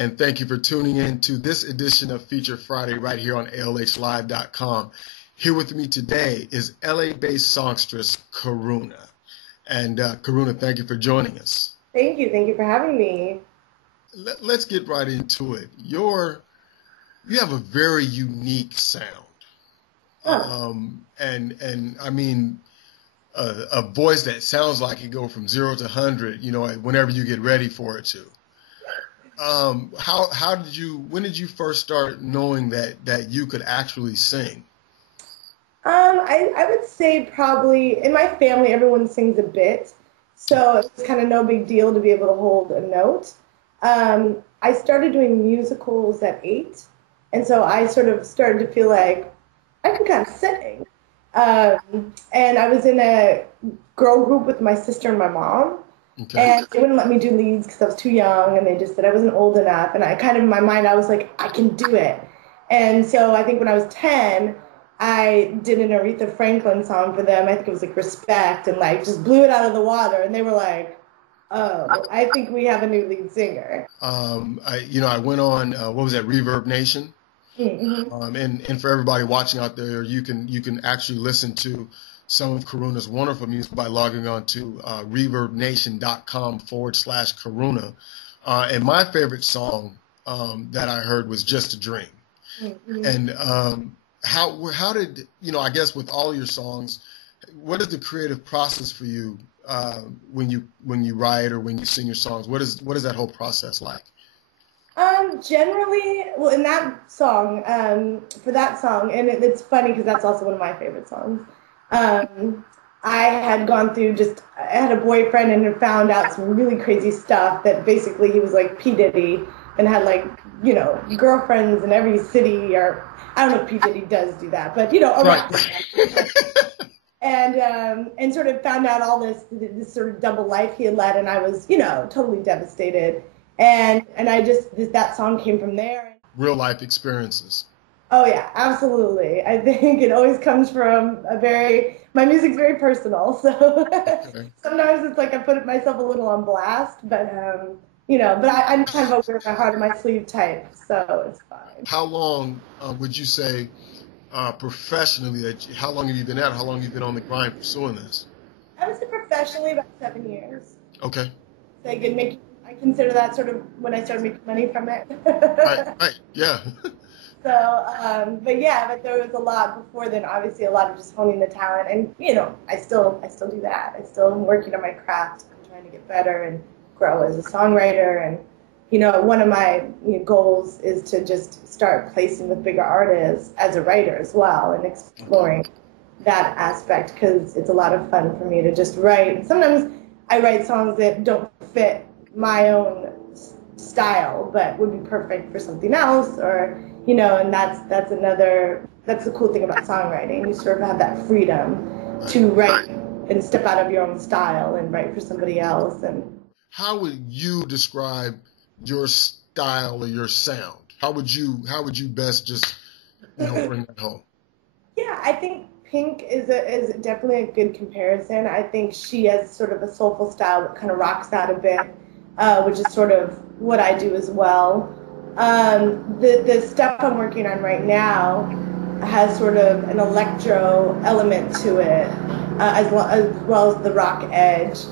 and thank you for tuning in to this edition of Feature Friday right here on ALHlive.com. Here with me today is LA-based songstress Karuna. And Karuna, thank you for joining us. Thank you. Thank you for having me. Let's get right into it. You have a very unique sound. And I mean, a voice that sounds like it go from 0 to 100, whenever you get ready for it to. When did you first start knowing that you could actually sing? I would say probably in my family, everyone sings a bit. So it was kind of no big deal to be able to hold a note. I started doing musicals at 8. And so I sort of started to feel like I can kind of sing. And I was in a girl group with my sister and my mom. Okay. And they wouldn't let me do leads because I was too young, and they just said I wasn't old enough. And I kind of, in my mind, I was like, I can do it. And so I think when I was 10, I did an Aretha Franklin song for them. I think it was like Respect, and like just blew it out of the water. And they were like, oh, I think we have a new lead singer. I went on, what was that, Reverb Nation? Mm-hmm. And for everybody watching out there, you can actually listen to some of Karuna's wonderful music by logging on to reverbnation.com/Karuna. And my favorite song that I heard was Just a Dream. Mm-hmm. And how did, I guess with all your songs, what is the creative process for you when you write or when you sing your songs? What is that whole process like? Generally, well, in that song, for that song, and it's funny because that's also one of my favorite songs. I had gone through I had a boyfriend and had found out some really crazy stuff that basically he was like P. Diddy and had girlfriends in every city, or I don't know if P. Diddy does do that, but around. And sort of found out all this sort of double life he had led, and I was, totally devastated. And that song came from there. Real life experiences. Oh yeah, absolutely. I think it always comes from my music's very personal. So okay. Sometimes it's like I put myself a little on blast, but I'm kind of a wear my heart on my sleeve type, so it's fine. How long would you say professionally how long have you been at it? How long have you been on the grind pursuing this? I would say professionally about 7 years. Okay. So I consider that sort of when I started making money from it. Right, yeah. So, but there was a lot before then, obviously a lot of just honing the talent, and, I still do that. I still am working on my craft. I'm trying to get better and grow as a songwriter, and, one of my goals is to just start placing with bigger artists as a writer as well, and exploring that aspect, because it's a lot of fun for me to just write. Sometimes I write songs that don't fit my own style, but would be perfect for something else, or and that's the cool thing about songwriting. You sort of have that freedom to write and step out of your own style and write for somebody else. And how would you describe your style or your sound? How would you best just bring that home? Yeah, I think Pink is definitely a good comparison. I think she has sort of a soulful style that kind of rocks out a bit, which is sort of what I do as well. The stuff I'm working on right now has sort of an electro element to it, as well as the rock edge.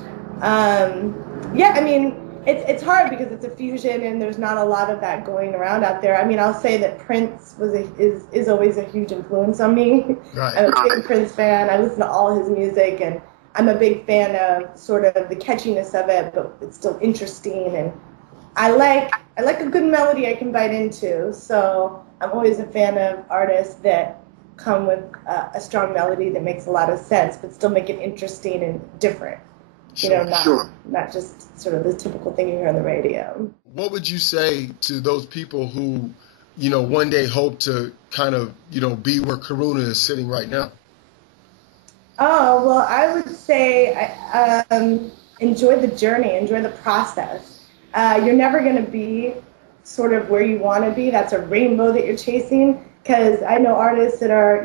It's hard because it's a fusion and there's not a lot of that going around out there. I mean, I'll say that Prince is always a huge influence on me. Right. I'm a big Prince fan. I listen to all his music, and I'm a big fan of sort of the catchiness of it, but it's still interesting, and I like a good melody I can bite into. So I'm always a fan of artists that come with a strong melody that makes a lot of sense, but still make it interesting and different. Not just sort of the typical thing you hear on the radio. What would you say to those people who, one day hope to kind of, be where Karuna is sitting right now? Oh, well, I would say enjoy the journey, enjoy the process. You're never going to be sort of where you want to be. That's a rainbow that you're chasing, because I know artists that are,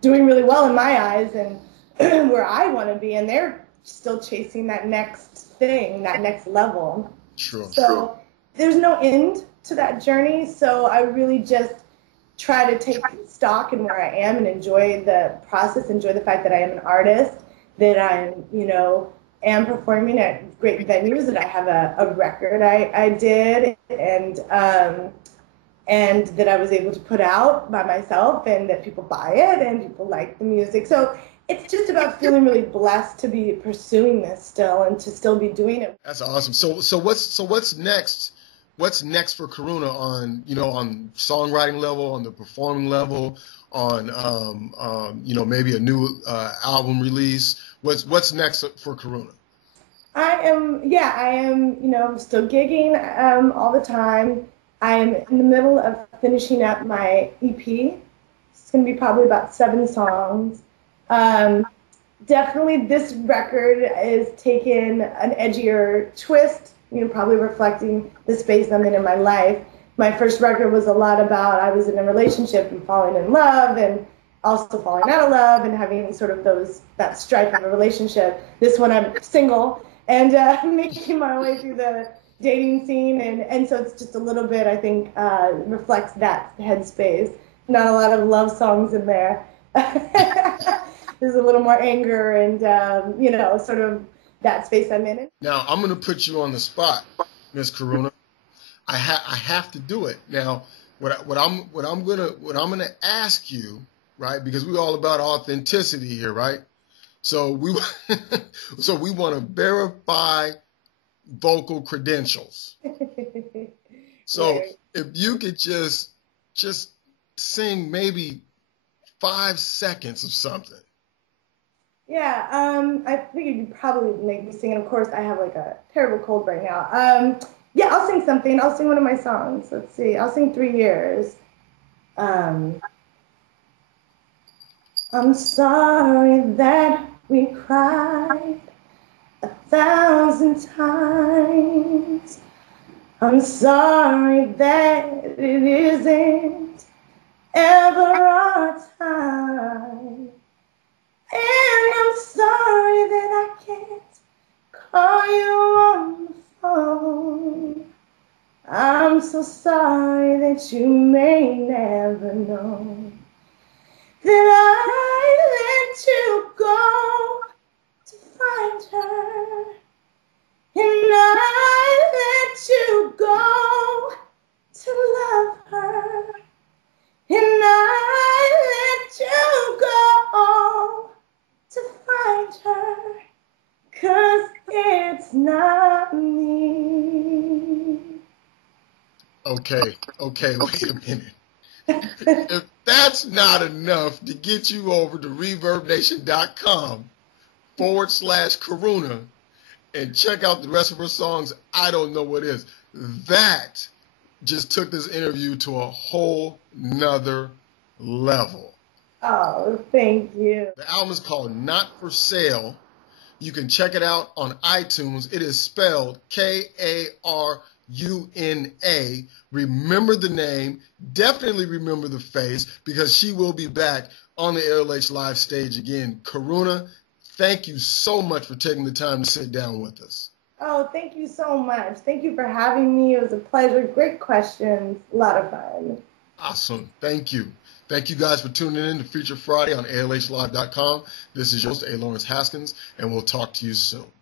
doing really well in my eyes and where I want to be, and they're still chasing that next thing, that next level. Sure. So there's no end to that journey. So I really just try to take stock in where I am and enjoy the process, enjoy the fact that I am an artist, that I'm, am performing at great venues, that I have a record I did, and that I was able to put out by myself, and that people buy it and people like the music. So it's just about feeling really blessed to be pursuing this still and to still be doing it. That's awesome. So what's next? What's next for Karuna on songwriting level, on the performing level, on maybe a new album release? What's next for Karuna? I am still gigging all the time. I am in the middle of finishing up my EP. It's going to be probably about 7 songs. Definitely this record is taking an edgier twist, probably reflecting the space I'm in my life. My first record was a lot about I was in a relationship and falling in love and also falling out of love and having sort of that strife of a relationship. This one I'm single and making my way through the dating scene, and so it's just a little bit, I think, reflects that headspace. Not a lot of love songs in there. There's a little more anger and sort of that space I'm in. Now I'm going to put you on the spot, Miss Karuna. I have to do it. Now what I'm gonna ask you, right? Because we're all about authenticity here, right? So we want to verify vocal credentials. So right. If you could just sing maybe 5 seconds of something. Yeah, I figured you'd probably make me sing, and of course I have like a terrible cold right now. Yeah, I'll sing something. I'll sing one of my songs. Let's see. I'll sing 3 Years. I'm sorry that we cried 1,000 times. I'm sorry that it isn't ever our time. And I'm sorry that I can't call you on the phone. I'm so sorry that you may never know that I let you go to find her, and I let you go to love her, and I let you go to find her, 'cause it's not me. Okay, wait a minute. If that's not enough to get you over to ReverbNation.com/Karuna and check out the rest of her songs, I don't know what is. That just took this interview to a whole nother level. Oh, thank you. The album is called Not For Sale. You can check it out on iTunes. It is spelled Karuna. Remember the name. Definitely remember the face, because she will be back on the ALH Live stage again. Karuna, thank you so much for taking the time to sit down with us. Oh, thank you so much. Thank you for having me. It was a pleasure. Great questions. A lot of fun. Awesome. Thank you. Thank you guys for tuning in to Feature Friday on ALHlive.com. This is your host, A. Lawrence Haskins, and we'll talk to you soon.